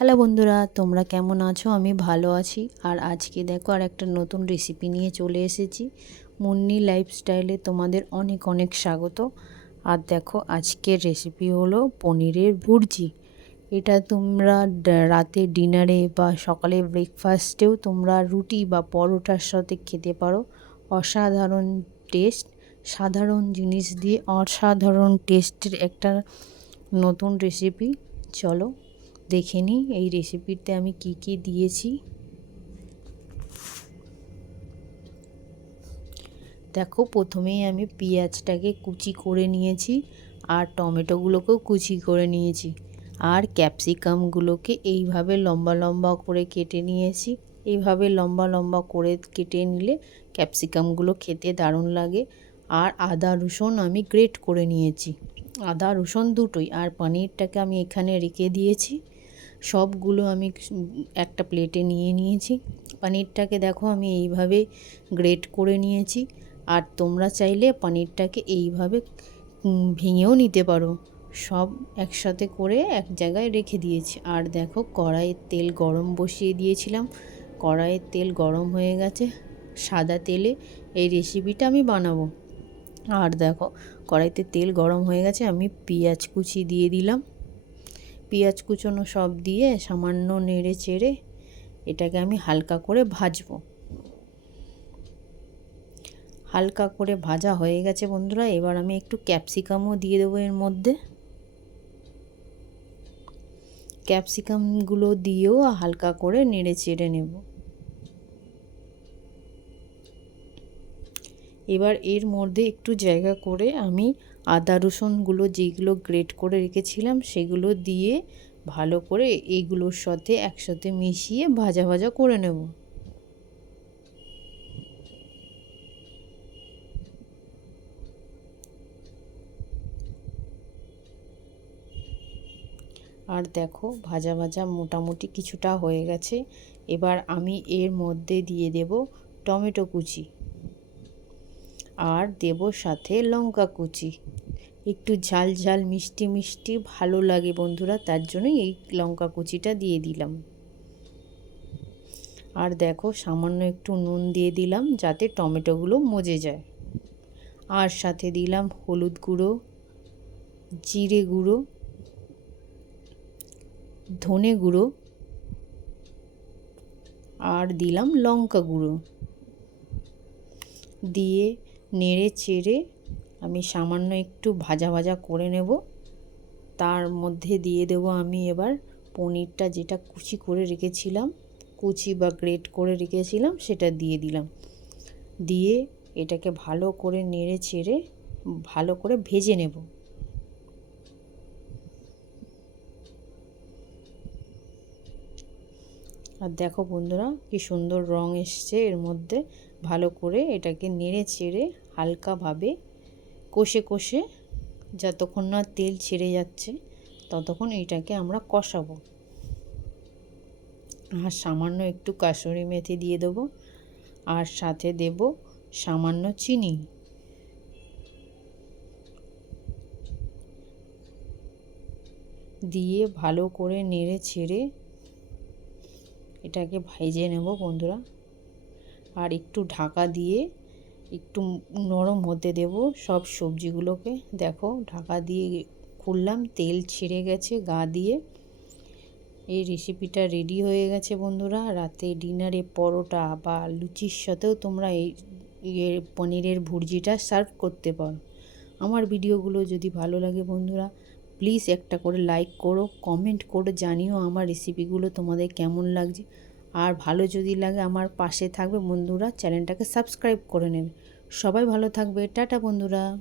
Hello বন্ধুরা, তোমরা কেমন আছো? আমি ভালো আছি। আর আজকে দেখো আর একটা নতুন রেসিপি নিয়ে চলে এসেছি। মুন্নি লাইফস্টাইলে তোমাদের অনেক অনেক স্বাগত। আর দেখো আজকের রেসিপি হলো পনিরের ভুর্জি। এটা তোমরা রাতে ডিনারে বা সকালে ব্রেকফাস্টেও তোমরা রুটি বা পরোটার সাথে খেতে পারো। অসাধারণ টেস্ট সাধারণ জিনিস দিয়ে অসাধারণ টেস্টের একটা নতুন রেসিপি চলো দেখে নিই এই রেসিপিতে আমি কি কি দিয়েছি। দেখো, প্রথমেই আমি পেঁয়াজটাকে কুচি করে নিয়েছি আর টমেটোগুলোকেও কুচি করে নিয়েছি আর ক্যাপসিকামগুলোকে এইভাবে লম্বা লম্বা করে কেটে নিয়েছি। এইভাবে লম্বা লম্বা করে কেটে নিলে ক্যাপসিকামগুলো খেতে দারুণ লাগে। আর আদা, রসুন আমি গ্রেট করে নিয়েছি। আদা, রসুন দুটোই আর পনিরটাকে আমি এখানে রেখে দিয়েছি। সবগুলো আমি একটা প্লেটে নিয়ে নিয়েছি। পনিরটাকে দেখো আমি এইভাবে গ্রেট করে নিয়েছি। আর তোমরা চাইলে পনিরটাকে এইভাবে ভেঙেও নিতে পারো। সব একসাথে করে এক জায়গায় রেখে দিয়েছি। আর দেখো কড়াইয়ের তেল গরম বসিয়ে দিয়েছিলাম। কড়াইয়ের তেল গরম হয়ে গেছে। সাদা তেলে এই রেসিপিটা আমি বানাবো। আর দেখো কড়াইতে তেল গরম হয়ে গেছে, আমি পেঁয়াজ কুচি দিয়ে দিলাম। পেঁয়াজ কুচোনো সব দিয়ে সামান্য নেড়ে চেড়ে এটাকে আমি হালকা করে ভাজবো। হালকা করে ভাজা হয়ে গেছে বন্ধুরা, এবার আমি একটু ক্যাপসিকামও দিয়ে দেবো এর মধ্যে। ক্যাপসিকামগুলো দিয়েও হালকা করে নেড়ে চেড়ে নেব। এবার এর মধ্যে একটু জায়গা করে আমি আদা রসুনগুলো যেগুলো গ্রেট করে রেখেছিলাম সেগুলো দিয়ে ভালো করে এইগুলোর সাথে একসাথে মিশিয়ে ভাজা ভাজা করে নেব। আর দেখো ভাজা ভাজা মোটামুটি কিছুটা হয়ে গেছে। এবার আমি এর মধ্যে দিয়ে দেব টমেটো কুচি। আর দেব সাথে লঙ্কা কুচি। একটু ঝাল ঝাল, মিষ্টি মিষ্টি, ভালো লাগে বন্ধুরা, তার জন্যই এই লঙ্কা কুচিটা দিয়ে দিলাম। আর দেখো, সামান্য একটু নুন দিয়ে দিলাম, যাতে টমেটোগুলো মজে যায়। আর সাথে দিলাম হলুদ গুঁড়ো, জিরে গুঁড়ো, ধনে গুঁড়ো, আর দিলাম লঙ্কা গুঁড়ো। দিয়ে নেড়ে চেড়ে আমি সামান্য একটু ভাজা ভাজা করে নেব। তার মধ্যে দিয়ে দেব আমি এবার পনিরটা যেটা কুচি করে রেখেছিলাম, কুচি বা গ্রেট করে রেখেছিলাম সেটা দিয়ে দিলাম। দিয়ে এটাকে ভালো করে নেড়ে চেড়ে ভালো করে ভেজে নেব। আর দেখো বন্ধুরা কি সুন্দর রং এসছে এর মধ্যে। ভালো করে এটাকে নেড়ে চেড়ে হালকাভাবে কষে কষে যতক্ষণ না তেল ছেড়ে যাচ্ছে, ততক্ষণ এইটাকে আমরা কষাবো। আর সামান্য একটু কাসুরি মেথি দিয়ে দেবো আর সাথে দেব সামান্য চিনি। দিয়ে ভালো করে নেড়ে ছেড়ে এটাকে ভেজে নেব বন্ধুরা। আর একটু ঢাকা দিয়ে একটু নরম হতে দেব। সব সবজিগুলোকে দেখো, ঢাকা দিয়ে খুললাম, তেল ছিঁড়ে গেছে গা দিয়ে। এই রেসিপিটা রেডি হয়ে গেছে বন্ধুরা। রাতে ডিনারে পরোটা বা লুচির সাথেও তোমরা এই পনিরের ভুর্জিটা সার্ভ করতে পারো। আমার ভিডিওগুলো যদি ভালো লাগে বন্ধুরা প্লিজ একটা করে লাইক করো কমেন্ট করে জানিও আমার রেসিপিগুলো তোমাদের কেমন লাগছে। আর ভালো যদি লাগে আমার পাশে থাকবে বন্ধুরা, চ্যানেলটাকে সাবস্ক্রাইব করে নেবে। সবাই ভালো থাকবে, টাটা বন্ধুরা।